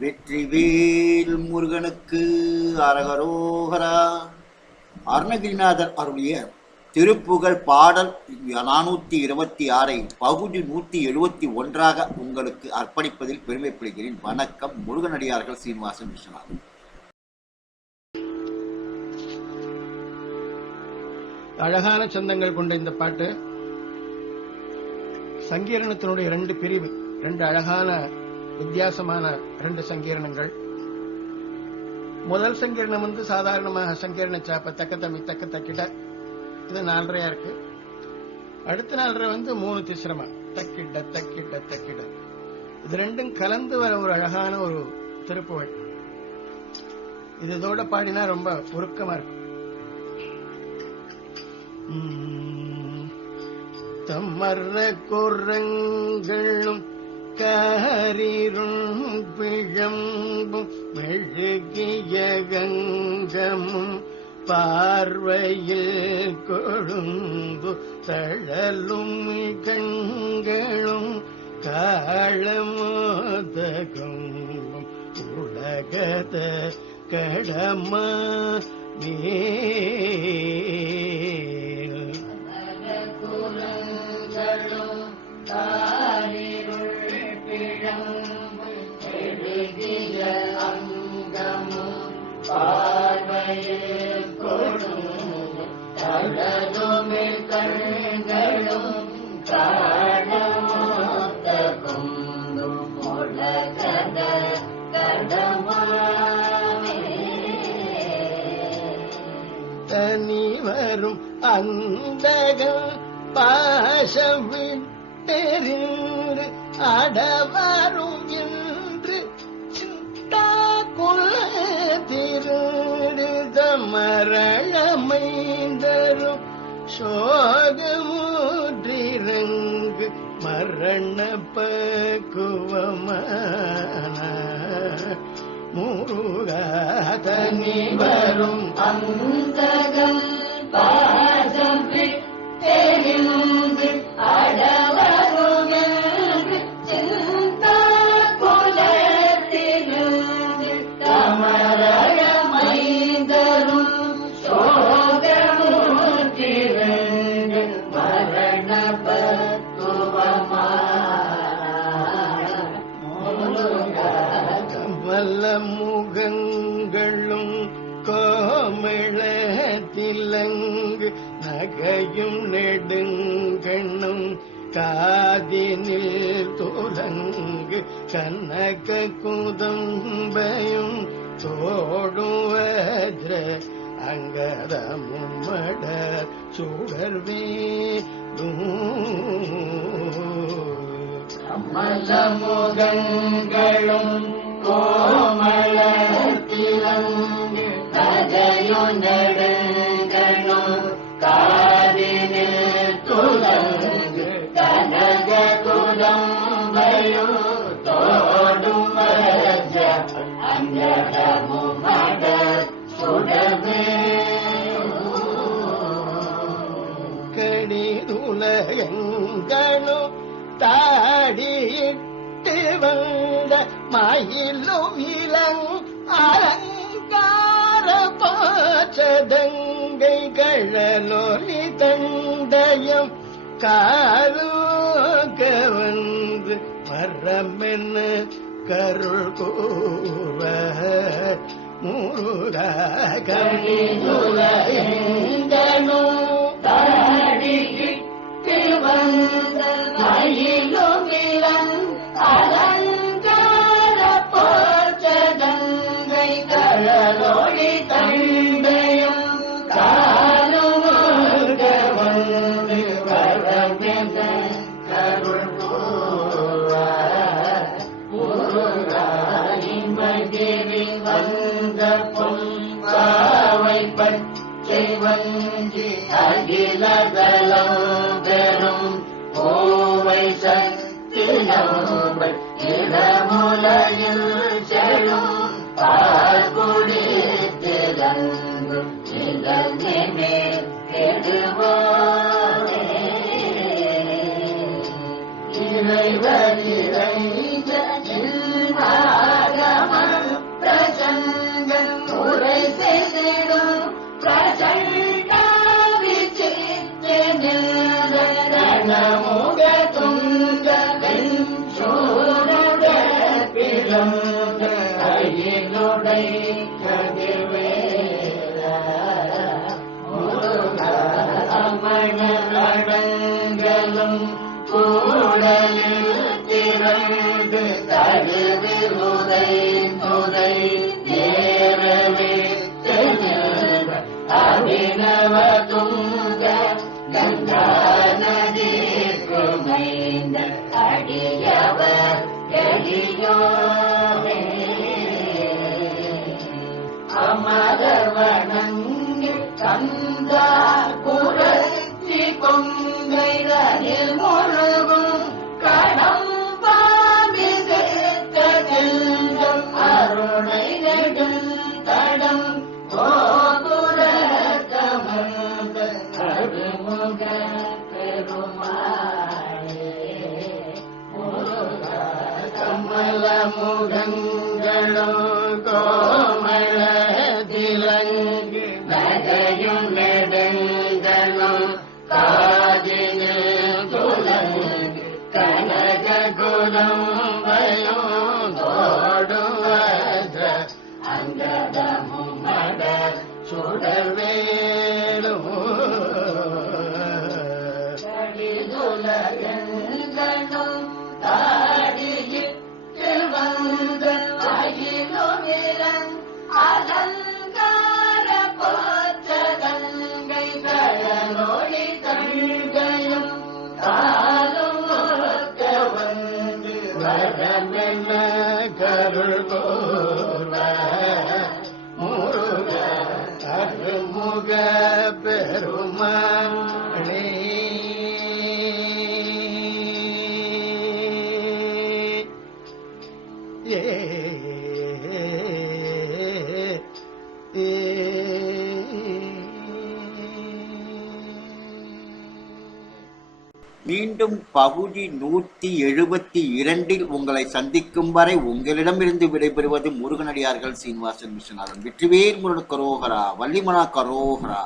வெற்றிவேல் முருகனுக்கு அரகரோகரா. அருணகிரிநாதர் அருளிய திருப்புகழ் பாடல் 426 பகுதி 171 உங்களுக்கு அர்ப்பணிப்பதில் பெருமைப்படுகிறேன். வணக்கம். முருகனடியார்கள் சீனிவாசன் விஸ்வநாதன். அழகான சந்தங்கள் கொண்ட இந்த பாட்டு சங்கீரணத்தினுடைய 2 பிரிவு, 2 அழகான வித்தியாசமான 2 சங்கீரணங்கள். முதல் சங்கீரணம் சாதாரணமாக சங்கீரண சாப்ப தக்க தம்பி தக்க தக்கிட, இது 4.5 இருக்கு. அடுத்த 4.5 3 திசிரமா தக்கிட தக்கிட தக்கிட. இது 2ம் கலந்து வர ஒரு அழகான ஒரு திருப்புகழ். இது இதோட பாடினா ரொம்ப உருக்கமா இருக்கும். தம்மர்ற குரங்களும் காரிரும் பிழம்பும் மெழுகிய கங்கமும் பார்வையில் கொழுந்து தழலும் கண்களும் காளமோதகும் உலகத கடமா தனி வரும் அந்தகம் பாசம் விட்டெறிந்து அடவரும் என்று சிந்தா கொள்ள திருடு மரணமைந்தரும் சோகமுற்றிரங்கு மரண பக்குவமான முருகா தனி வரும் அந்தகம் பாசம் விட்டெறிந்து அடவரும் என்று சிந்தா குலத்திலிருந்து தமரமைந்தரும் சோகமுற்றிரங்கு மரண வல்ல முகங்களும் கோமிளத்திலங்கு நகையும் நெடுங்கண்ணும் காதினில் துலங்கு கனக குதம்பையும் தோடும் வஜ்ர அங்கதமும் மடர் சுடர்வே முகங்களும் கோமளத்திலங்கு நகையும் நெடுங்கண்ணும் காதினில் துலங்கு கனக குதம்பையும் தோடும் வஜ்ர அங்கதமும் மடர் சுடர்வே கடிதுலகங்களும் தாடியிட்டு வந்த மயிலும் இளங் அலங்கார பாச்சதங்கை கழலொலி தண்டயம் காலோக வந்து மரமென்ன கருள் கூவ முருகா கடிதுலகங்களும் தாடியிட்டு வந்த மயிலும் இளங் அலங்கார போச்சதங்கை கழலொளி தண்டையும் காலுமாக வந்து வரமென கருள் கூவ முருகாயின் மகிழில் வந்த பொன்பாவை பச்சை வஞ்சி அகிலதலம் பெறும் கோவை சத்திலம்பை இடமுலையில் செழும் பால் குடித்திறங்கும் இளமே கெடுவோனே இறைவன் இறைஞ்ச பிறந்த அயிலுடை கதிர்வேல முருகா அமணர் அடங்கலும் கூடலில் திறந்து தருவில் உதை நேரவே தெளிந்த அபிநவ துங்க கங்கா நதி குமைந்த அடியவர் எளியோரே அமரர் வணங்கி கந்தார் புரட்சி கொங்கைகளில் முழுகும் கடம்பாவி செல்லும் அருணை நெடும் தடம் கோபுர கமந்த அருமுக பெருமாளே முருகா கமல முகங்களும் கோமள திலங்கு நகையும் நெடுங்களும் காதினில் துலங்கு கனக குலம்பையும் தோடுவத அங்கதமும் மட சுடர்வேலும் கடிதுலகங்களும் தாடியிட்டு வந்த அயிலுமிரன் அலங்கார போற்றகங்கை கடலொளி கண்கையும் காலும் ஒத்த வந்து வரமென்ன கருள் கோர்வ முருக அருமுக பெருமாளே ஏ மீண்டும் பகுதி 172 உங்களை சந்திக்கும் வரை உங்களிடமிருந்து விடைபெறுவது முருகனடியார்கள் சீனிவாசன் விஸ்வநாதன். வெற்றிவேல் முருகன் கரோகரா, வள்ளிமலா கரோகரா.